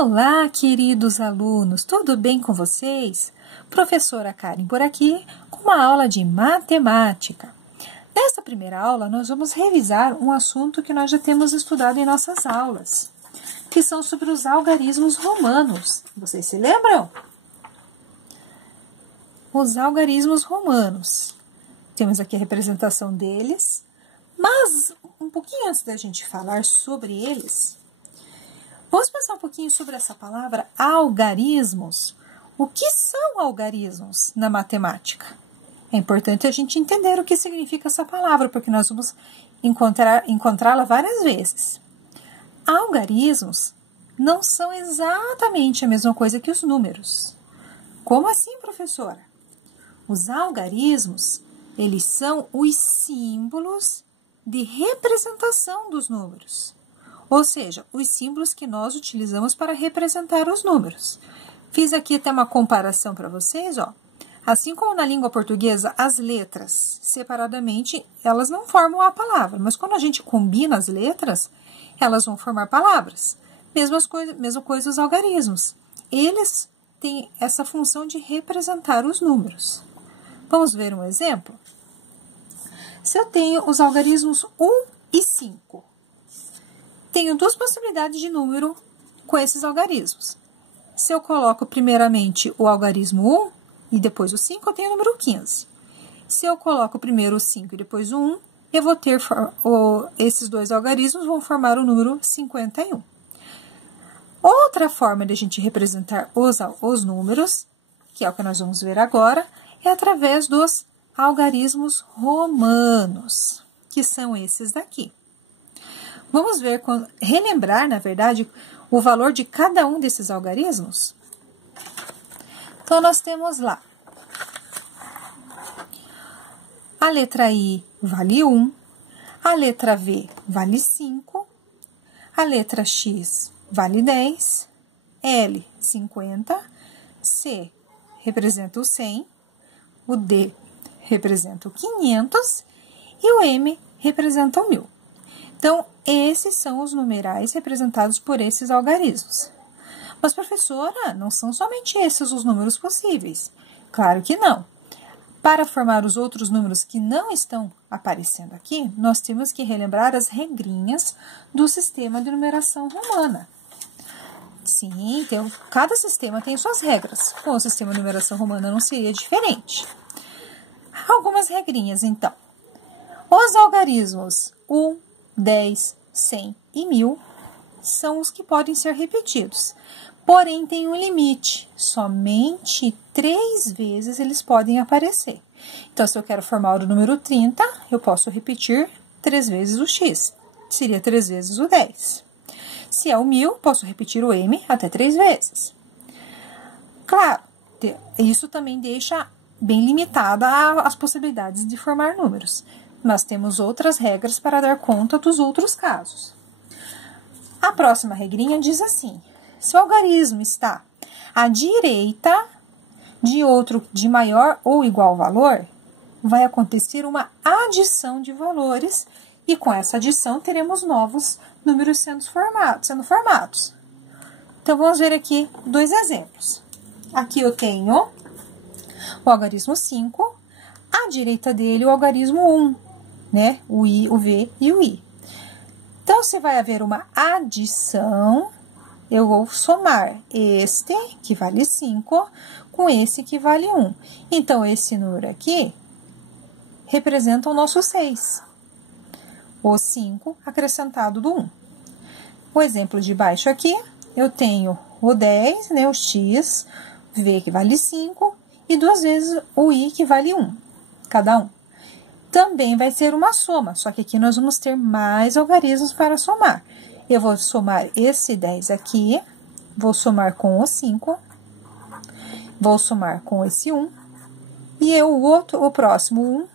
Olá, queridos alunos, tudo bem com vocês? Professora Karen por aqui com uma aula de matemática. Nesta primeira aula, nós vamos revisar um assunto que nós já temos estudado em nossas aulas, que são sobre os algarismos romanos. Vocês se lembram? Os algarismos romanos. Temos aqui a representação deles, mas um pouquinho antes da gente falar sobre eles, vamos pensar um pouquinho sobre essa palavra algarismos. O que são algarismos na matemática? É importante a gente entender o que significa essa palavra, porque nós vamos encontrá-la várias vezes. Algarismos não são exatamente a mesma coisa que os números. Como assim, professora? Os algarismos, eles são os símbolos de representação dos números. Ou seja, os símbolos que nós utilizamos para representar os números. Fiz aqui até uma comparação para vocês, ó. Assim como na língua portuguesa, as letras, separadamente, elas não formam a palavra, mas quando a gente combina as letras, elas vão formar palavras. Mesma coisa os algarismos. Eles têm essa função de representar os números. Vamos ver um exemplo? Se eu tenho os algarismos 1 e 5, tenho duas possibilidades de número com esses algarismos. Se eu coloco primeiramente o algarismo 1 e depois o 5, eu tenho o número 15. Se eu coloco primeiro o 5 e depois o 1, eu vou ter esses dois algarismos vão formar o número 51. Outra forma de a gente representar os números, que é o que nós vamos ver agora, é através dos algarismos romanos, que são esses daqui. Vamos ver, relembrar, na verdade, o valor de cada um desses algarismos? Então, nós temos lá, a letra I vale 1, a letra V vale 5, a letra X vale 10, L 50, C representa o 100, o D representa o 500 e o M representa o 1000. Então, esses são os numerais representados por esses algarismos. Mas, professora, não são somente esses os números possíveis? Claro que não. Para formar os outros números que não estão aparecendo aqui, nós temos que relembrar as regrinhas do sistema de numeração romana. Sim, cada sistema tem suas regras. Com o sistema de numeração romana não seria diferente. Algumas regrinhas, então. Os algarismos 1, 10, 100 e 1000 são os que podem ser repetidos. Porém, tem um limite. Somente 3 vezes eles podem aparecer. Então, se eu quero formar o número 30, eu posso repetir 3 vezes o x. Seria 3 vezes o 10. Se é o 1000, posso repetir o m até 3 vezes. Claro, isso também deixa bem limitada as possibilidades de formar números. Mas temos outras regras para dar conta dos outros casos. A próxima regrinha diz assim: se o algarismo está à direita de outro de maior ou igual valor, vai acontecer uma adição de valores e com essa adição teremos novos números sendo formados. Então, vamos ver aqui 2 exemplos. Aqui eu tenho o algarismo 5, à direita dele o algarismo 1, né? O I, o V e o I. Então, se vai haver uma adição, eu vou somar este, que vale 5, com esse que vale 1. Então, esse número aqui representa o nosso 6. O 5 acrescentado do 1. O exemplo de baixo aqui, eu tenho o 10, né? O X, V que vale 5, e 2 vezes o I que vale 1, cada um. Também vai ser uma soma, só que aqui nós vamos ter mais algarismos para somar. Eu vou somar esse 10 aqui, vou somar com o 5, vou somar com esse 1, e o próximo 1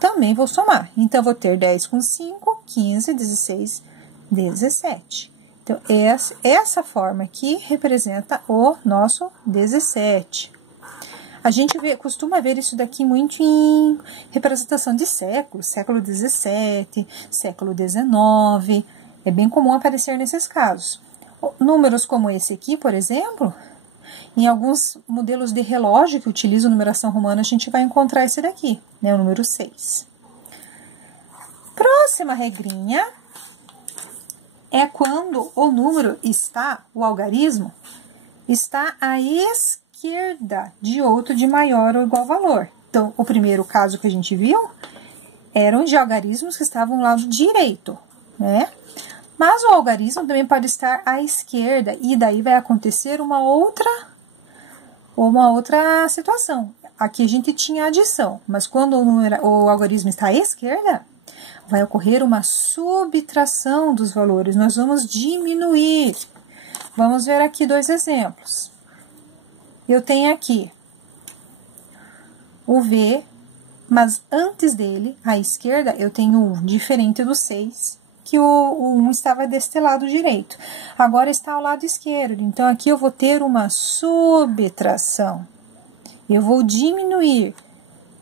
também vou somar. Então, vou ter 10 com 5, 15, 16, 17. Então, essa forma aqui representa o nosso 17. A gente costuma ver isso daqui muito em representação de séculos, século XVII, século XIX. É bem comum aparecer nesses casos. Números como esse aqui, por exemplo, em alguns modelos de relógio que utilizam numeração romana, a gente vai encontrar esse daqui, né, o número 6. Próxima regrinha é quando o número está, o algarismo, está à esquerda de outro de maior ou igual valor. Então, o primeiro caso que a gente viu eram de algarismos que estavam ao lado direito, né? Mas o algarismo também pode estar à esquerda e daí vai acontecer uma outra situação. Aqui a gente tinha adição, mas quando o algarismo está à esquerda, vai ocorrer uma subtração dos valores. Nós vamos diminuir. Vamos ver aqui 2 exemplos. Eu tenho aqui o V, mas antes dele, à esquerda, eu tenho um diferente do 6, que o 1 estava deste lado direito. Agora está ao lado esquerdo, então aqui eu vou ter uma subtração. Eu vou diminuir.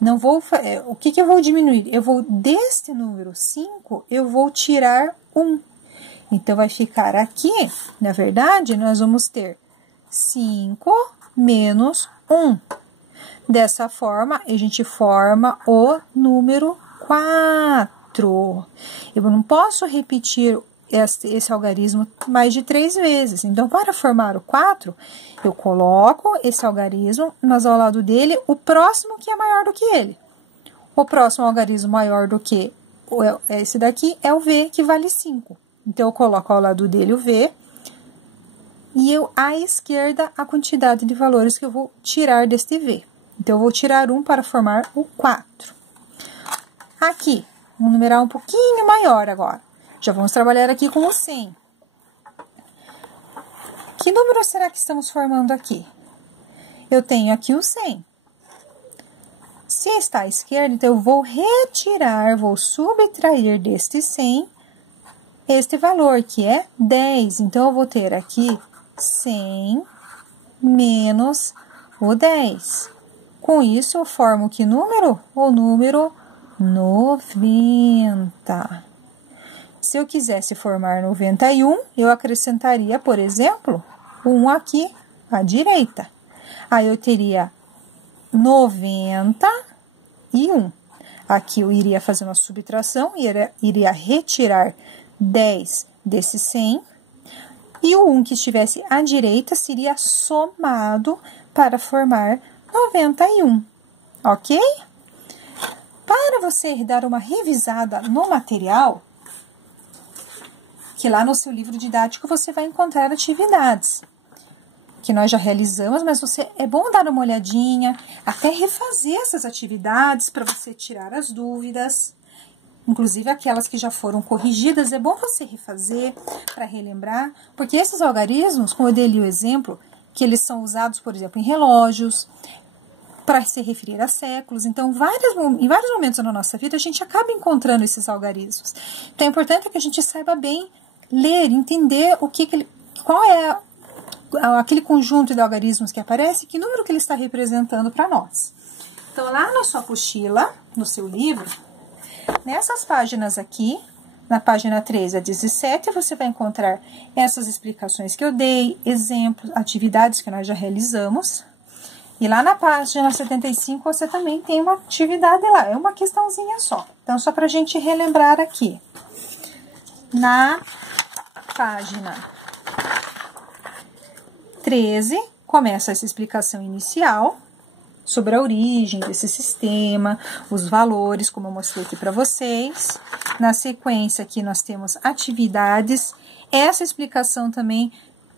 Não vou, o que eu vou diminuir? Eu vou, deste número 5, eu vou tirar 1. Então, vai ficar aqui, na verdade, nós vamos ter 5 menos 1. Dessa forma, a gente forma o número 4. Eu não posso repetir esse algarismo mais de 3 vezes. Então, para formar o 4, eu coloco esse algarismo, mas ao lado dele, o próximo que é maior do que ele. O próximo algarismo maior do que esse daqui é o V, que vale 5. Então, eu coloco ao lado dele o V e à esquerda a quantidade de valores que eu vou tirar deste V. Então, eu vou tirar 1 para formar o 4. Aqui, um numeral um pouquinho maior agora. Já vamos trabalhar aqui com o 100. Que número será que estamos formando aqui? Eu tenho aqui o 100. Se está à esquerda, então eu vou retirar, vou subtrair deste 100 este valor, que é 10. Então, eu vou ter aqui 100 menos o 10. Com isso, eu formo que número? O número 90. Se eu quisesse formar 91, eu acrescentaria, por exemplo, 1 aqui à direita. Aí, eu teria 91. Aqui eu iria fazer uma subtração, iria retirar 10 desse 100. E o 1 que estivesse à direita seria somado para formar 91, ok? Para você dar uma revisada no material, que lá no seu livro didático você vai encontrar atividades que nós já realizamos, mas é bom dar uma olhadinha, até refazer essas atividades para você tirar as dúvidas, inclusive aquelas que já foram corrigidas, é bom você refazer para relembrar, porque esses algarismos, como eu dei ali o exemplo, que eles são usados, por exemplo, em relógios, para se referir a séculos. Então, em vários momentos na nossa vida, a gente acaba encontrando esses algarismos. Então, é importante que a gente saiba bem ler, entender qual é aquele conjunto de algarismos que aparece, que número que ele está representando para nós. Então, lá na sua apostila, no seu livro, nessas páginas aqui, na página 13 a 17, você vai encontrar essas explicações que eu dei, exemplos, atividades que nós já realizamos. E lá na página 75, você também tem uma atividade lá, é uma questãozinha só. Então, só para a gente relembrar aqui. Na página 13, começa essa explicação inicial sobre a origem desse sistema, os valores, como eu mostrei aqui para vocês. Na sequência aqui nós temos atividades, essa explicação também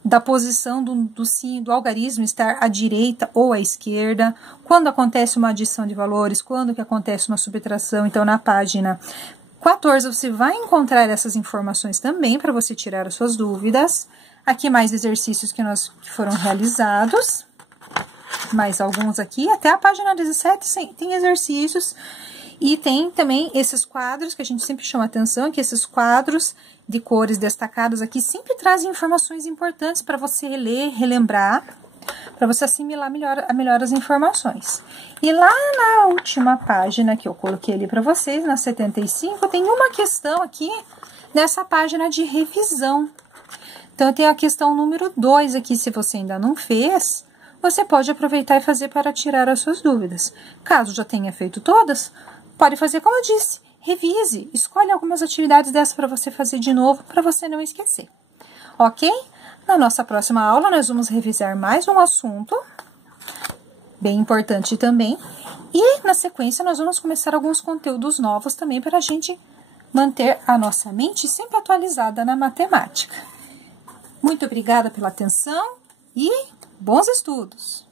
da posição do algarismo estar à direita ou à esquerda, quando acontece uma adição de valores, quando que acontece uma subtração. Então, na página 14, você vai encontrar essas informações também para você tirar as suas dúvidas. Aqui mais exercícios que foram realizados, mais alguns aqui, até a página 17 tem exercícios, e tem também esses quadros que a gente sempre chama atenção, que esses quadros de cores destacadas aqui sempre trazem informações importantes para você ler, relembrar, para você assimilar melhor as informações. E lá na última página que eu coloquei ali para vocês, na 75, tem uma questão aqui nessa página de revisão. Então, tem a questão número 2 aqui, se você ainda não fez, você pode aproveitar e fazer para tirar as suas dúvidas. Caso já tenha feito todas, pode fazer como eu disse, revise, escolhe algumas atividades dessas para você fazer de novo, para você não esquecer. Ok? Na nossa próxima aula, nós vamos revisar mais um assunto, bem importante também, e na sequência nós vamos começar alguns conteúdos novos também para a gente manter a nossa mente sempre atualizada na matemática. Muito obrigada pela atenção e bons estudos!